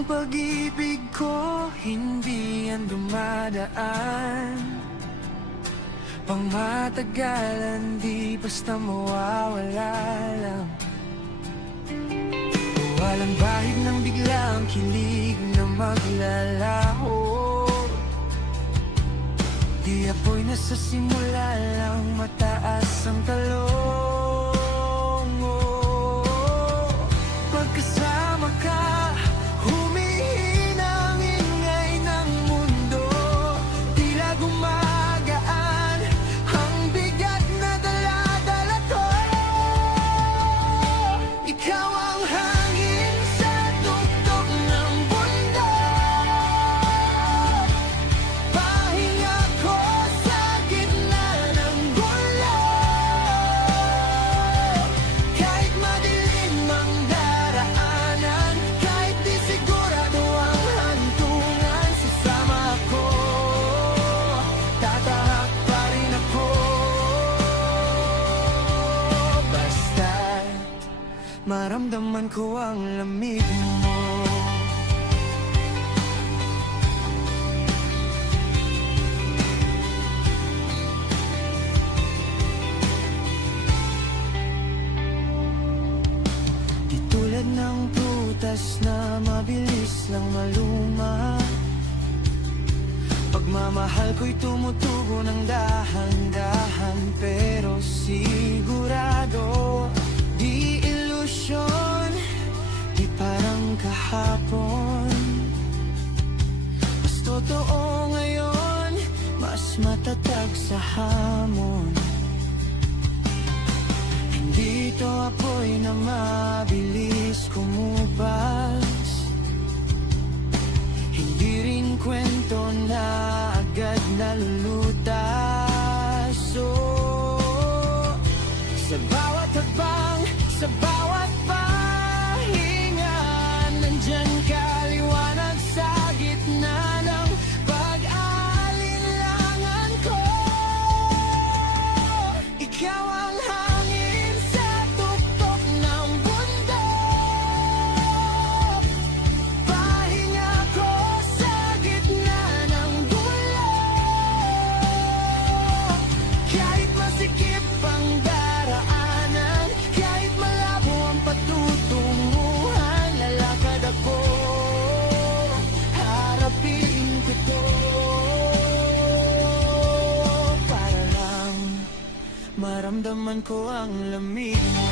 Ang pag-ibig ko, hindi yan dumadaan pangmatagalan, di basta mawawala lang. Walang bahid ng biglang kilig na maglalaho. Di apoy na sa simula lang, mataas ang talong. Pagkasama ka, humihina ang ingay ng mundo. Tila gumagaan ang bigat na dala-dala ko. Ikaw ang hangin sa tuktok ng bundok. Pahinga ko sa gitna ng gulo. Kahit madilim ang daraanan, kahit di sigurado ang hantungan, sasama ako, tatahak pa rin ako. Basta maramdaman ko ang lamig mo. Di tulad ng prutas na mabilis lang maluma. Pagmamahal ko'y tumutubo ng dahan-dahan, pero sigurado di ilusyon, di parang kahapon. Mas totoo ngayon, mas matatag sa hamon. Hindi to apoy na mabilis kumupas, hindi rin kwento na agad nalulutas. Sa bawat hakbang, sa bawat pahinga, nandyan ka, liwanag sa gitna ng pag-aalinlangan ko. Ikaw ang hangin sa tuktok ng bundok. Pahinga ko sa gitna ng gulo. Kahit masikip ang daraanan, kahit malabo ang patutunguhan, lalakad ako, harapin ko to. Para lang maramdaman ko ang lamig mo.